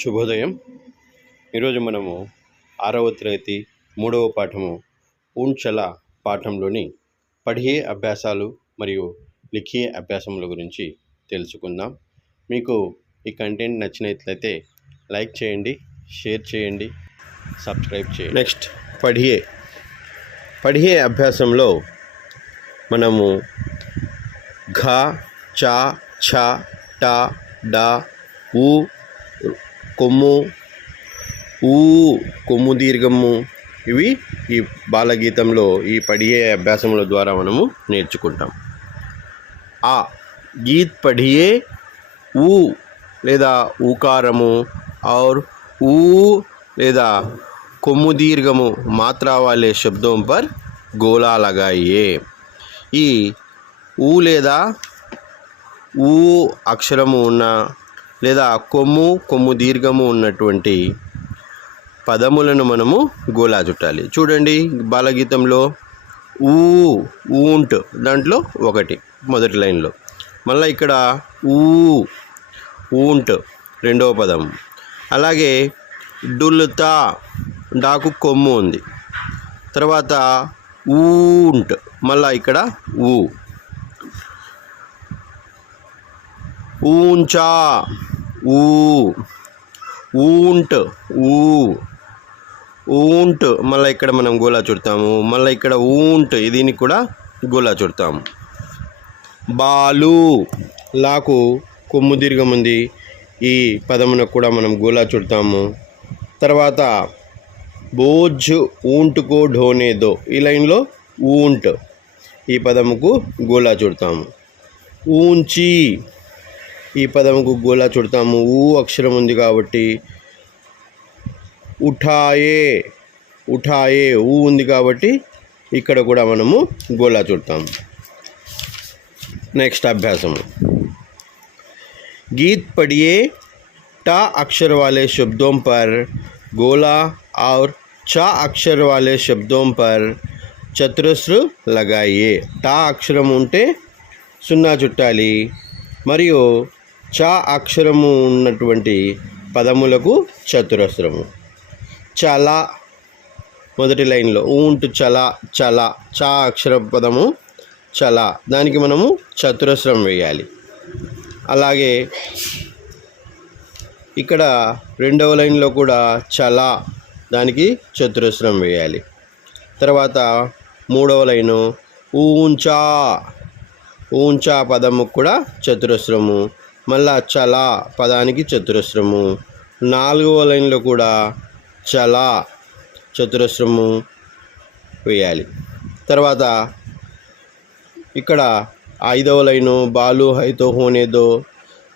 శుభోదయం. ఈరోజు మనము 6వ తరగతి 3వ పాఠము ఊంచల పాఠంలోని పఠియే అభ్యాసాలు మరియు లిఖియే అభ్యాసముల గురించి తెలుసుకుందాం. మీకు ఈ కంటెంట్ నచ్చినట్లయితే లైక్ చేయండి, షేర్ చేయండి, సబ్స్క్రైబ్ చేయండి. నెక్స్ట్ పఠియే అభ్యాసంలో మనము ఘ, చ, ఛ, ట, డ, ఉ, కొమ్ము, కొమ్ము దీర్ఘము ఇవి ఈ బాలగీతంలో ఈ పఠియే అభ్యాసముల ద్వారా మనము నేర్చుకుంటాం. ఆ గీత్ పఠియే ఊ లేదా ఊకారము और ఊ లేదా కొమ్ము దీర్ఘము మాత్రా వాలే శబ్దం పర్ గోలా లగాయియే. ఈ ఊ లేదా ఊ అక్షరము ఉన్న లేదా కొమ్ము దీర్ఘము ఉన్నటువంటి పదములను మనము గోలా చుట్టాలి. చూడండి బాలగీతంలో ఊంట్ దాంట్లో ఒకటి మొదటి లైన్లో, మళ్ళీ ఇక్కడ ఊంట్ రెండవ పదం, అలాగే డుల్తా డాకు కొమ్ము ఉంది, తర్వాత ఊంట్ మళ్ళీ ఇక్కడ ఊంచా ఊంట్ ఊంట్ మళ్ళీ ఇక్కడ మనం గోలా చుడతాము, మళ్ళీ ఇక్కడ ఊంట్ దీనికి కూడా గోలా చుడతాము. బాలు లాకు కొమ్ము దీర్ఘం ఉంది, ఈ పదమునకు కూడా మనం గోలా చుడతాము. తర్వాత బోజ్ ఊంట్కో ఢోనే దో, ఈ లైన్లో ఊంట్ ఈ పదముకు గోలా చుడతాము. ఊంచి ఈ పదముకు గోలా చుడతాము, ఊ అక్షరం ఉంది కాబట్టి. ఉఠాయే ఊ ఉంది కాబట్టి ఇక్కడ కూడా మనము గోలా చుడతాము. నెక్స్ట్ అభ్యాసము गीत पढ़िए टा अक्षर वाले शब्दों पर गोला और चा अक्षर वाले शब्दों पर चतुरस्र लगाइए. टा అక్షరం ఉంటే సున్నా చుట్టాలి, మరియు చా అక్షరము ఉన్నటువంటి పదములకు చతురస్రము. చల మొదటి లైన్లో ఊంటు చల చా అక్షర పదము చల, దానికి మనము చతురస్రం వేయాలి. అలాగే ఇక్కడ రెండవ లైన్లో కూడా చల, దానికి చతురస్రం వేయాలి. తర్వాత మూడవ లైను ఊంచా పదముకు కూడా చతురస్రము, మళ్ళా చల పదానికి చతురస్రము. నాలుగవ లైన్లో కూడా చల చతురస్రము వేయాలి. తర్వాత ఇక్కడ ఐదవ లైను బాలు హైతో హోనేదో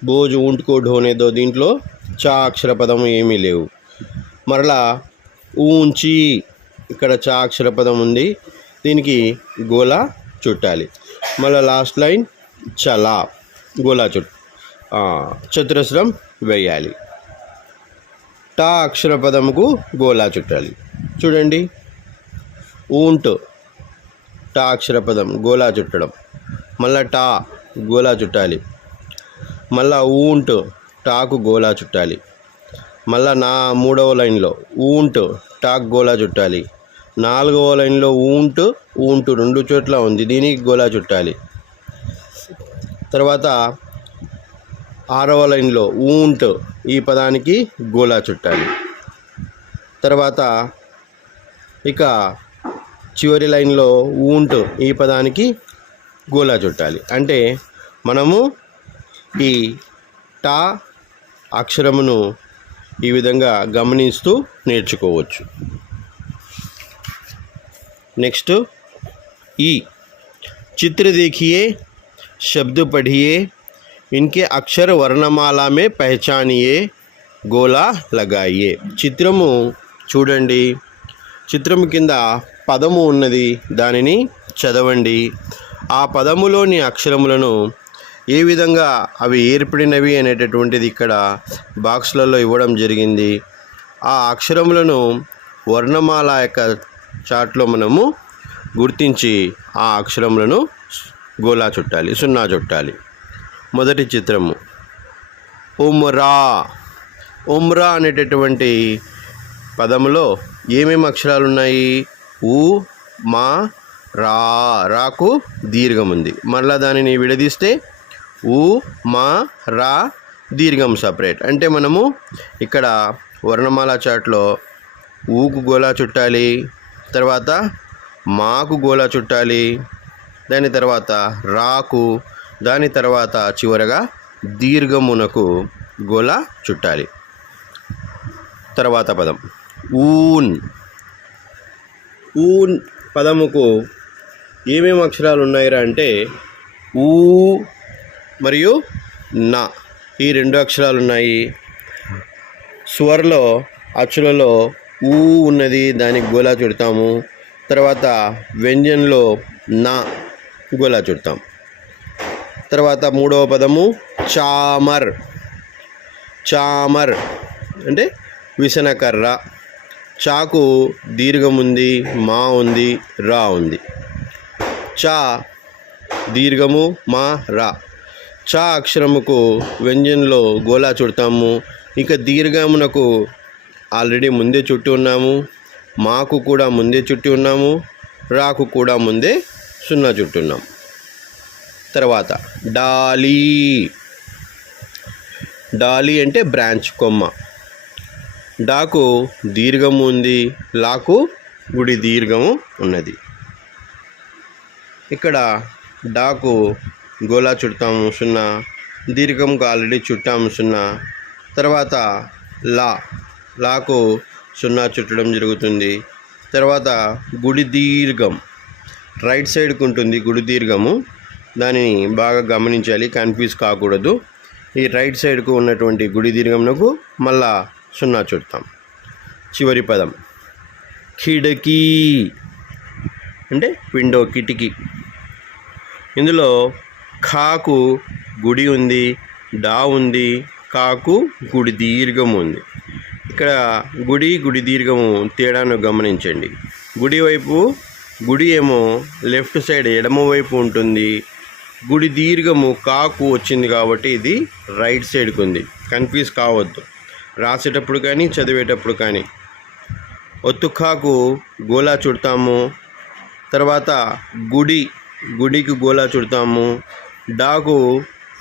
బోజ్ ఊంట్కో ఢోనేదో, దీంట్లో చా అక్షర పదము ఏమీ లేవు. మరలా ఊంచి ఇక్కడ చా అక్షర పదం ఉంది, దీనికి గోలా చుట్టాలి. మళ్ళీ లాస్ట్ లైన్ చలా గోలా చతురస్రం వేయాలి. టా అక్షర పదముకు గోలా చుట్టాలి. చూడండి ఊంట్ టా అక్షర పదం గోలా చుట్టడం, మళ్ళా టా గోలా చుట్టాలి, మళ్ళా ఊంట్ టాకు గోలా చుట్టాలి, మళ్ళా మూడవ లైన్లో ఊంట్ టాకు గోలా చుట్టాలి, నాలుగవ లైన్లో ఊంట్ రెండు చోట్ల ఉంది, దీనికి గోలా చుట్టాలి. తర్వాత ఆరవ లైన్లో ఊంట్ ఈ పదానికి గోలా చుట్టాలి. తర్వాత ఇక చివరి లైన్లో ఊంట్ ఈ పదానికి గోలా చుట్టాలి. అంటే మనము ఈ టా అక్షరమును ఈ విధంగా గమనిస్తూ నేర్చుకోవచ్చు. నెక్స్ట్ ఈ चित्र देखिए, शब्द पढ़िए, इनके अक्षर वर्णमाला में पहचानिए, గోలా లగాయియే. చిత్రము చూడండి, చిత్రము కింద పదము ఉన్నది, దానిని చదవండి. ఆ పదములోని అక్షరములను ఏ విధంగా అవి ఏర్పడినవి అనేటటువంటిది ఇక్కడ బాక్స్లలో ఇవ్వడం జరిగింది. ఆ అక్షరములను వర్ణమాల యొక్క చార్ట్లో మనము గుర్తించి ఆ అక్షరములను గోలా చుట్టాలి, సున్నా చుట్టాలి. మొదటి చిత్రము ఉమ్రా ఉమ్రా అనేటటువంటి పదములో ఏమేమి అక్షరాలు ఉన్నాయి? ఊ, మా, రా. రాకు దీర్ఘం ఉంది. మళ్ళీ దానిని విడదీస్తే ఊ, మా, రా, దీర్ఘం సపరేట్. అంటే మనము ఇక్కడ వర్ణమాల చార్ట్లో ఊకు గోలా చుట్టాలి, తర్వాత మాకు గోలా చుట్టాలి, దాని తర్వాత రాకు, దాని తర్వాత చివరగా దీర్ఘమునకు గోలా చుట్టాలి. తర్వాత పదం ఊన్. ఊన్ పదముకు ఏమేమి అక్షరాలు ఉన్నాయిరా అంటే ఊ మరియు నా, ఈ 2 అక్షరాలు ఉన్నాయి. స్వర్లో అచ్చులలో ఊ ఉన్నది, దానికి గోలా చుడతాము. తర్వాత వ్యంజన్లో నా గోలా చుడతాం. తర్వాత 3వ పదము చామర్. చామర్ అంటే విసనకర్ర. చాకు దీర్ఘం ఉంది, మా ఉంది, రా ఉంది. చా దీర్ఘము, మా, రా. చా అక్షరముకు వ్యంజన్లో గోలా చుడతాము. ఇక దీర్ఘమునకు ఆల్రెడీ ముందే చుట్టి ఉన్నాము, మాకు కూడా ముందే చుట్టి ఉన్నాము, రాకు కూడా ముందే సున్నా చుట్టున్నాం. తర్వాత డాలీ. డాలీ అంటే బ్రాంచ్, కొమ్మ. డాకు దీర్ఘము ఉంది, లాకు గుడి దీర్ఘము ఉన్నది. ఇక్కడ డాకు గోలా చుడతాము 0, దీర్ఘంకు ఆల్రెడీ చుట్టాము 0. తర్వాత లాకు 0 చుట్టడం జరుగుతుంది. తర్వాత గుడి దీర్ఘం రైట్ సైడ్కి ఉంటుంది, గుడి దీర్ఘము. దానిని బాగా గమనించాలి, కన్ఫ్యూజ్ కాకూడదు. ఈ రైట్ సైడ్కు ఉన్నటువంటి గుడి దీర్ఘంకు మళ్ళా 0 చుడతాం. చివరి పదం కిటికీ అంటే విండో, కిటికీ. ఇందులో ఖాకు గుడి ఉంది, డా ఉంది, కాకు గుడి దీర్ఘము ఉంది. ఇక్కడ గుడి దీర్ఘము తేడాను గమనించండి. గుడి ఏమో లెఫ్ట్ సైడ్ ఎడమ వైపు ఉంటుంది, గుడి దీర్ఘము కాకు వచ్చింది కాబట్టి ఇది రైట్ సైడ్కి ఉంది. కన్ఫ్యూజ్ కావద్దు రాసేటప్పుడు కానీ చదివేటప్పుడు కానీ. ఒత్తుకాకు గోలా చుడతాము. తర్వాత గుడికి గోలా చుడతాము. డాకు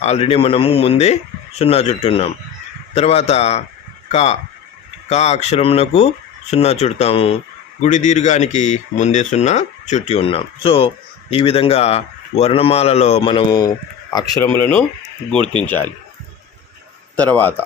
ఆల్రెడీ మనము ముందే 0 చుట్టున్నాం. తర్వాత కా అక్షరమునకు 0 చుడతాము. గుడి దీర్ఘానికి ముందే 0 చుట్టి ఉన్నాం. సో ఈ విధంగా వర్ణమాలలో మనము అక్షరములను గుర్తించాలి. తర్వాత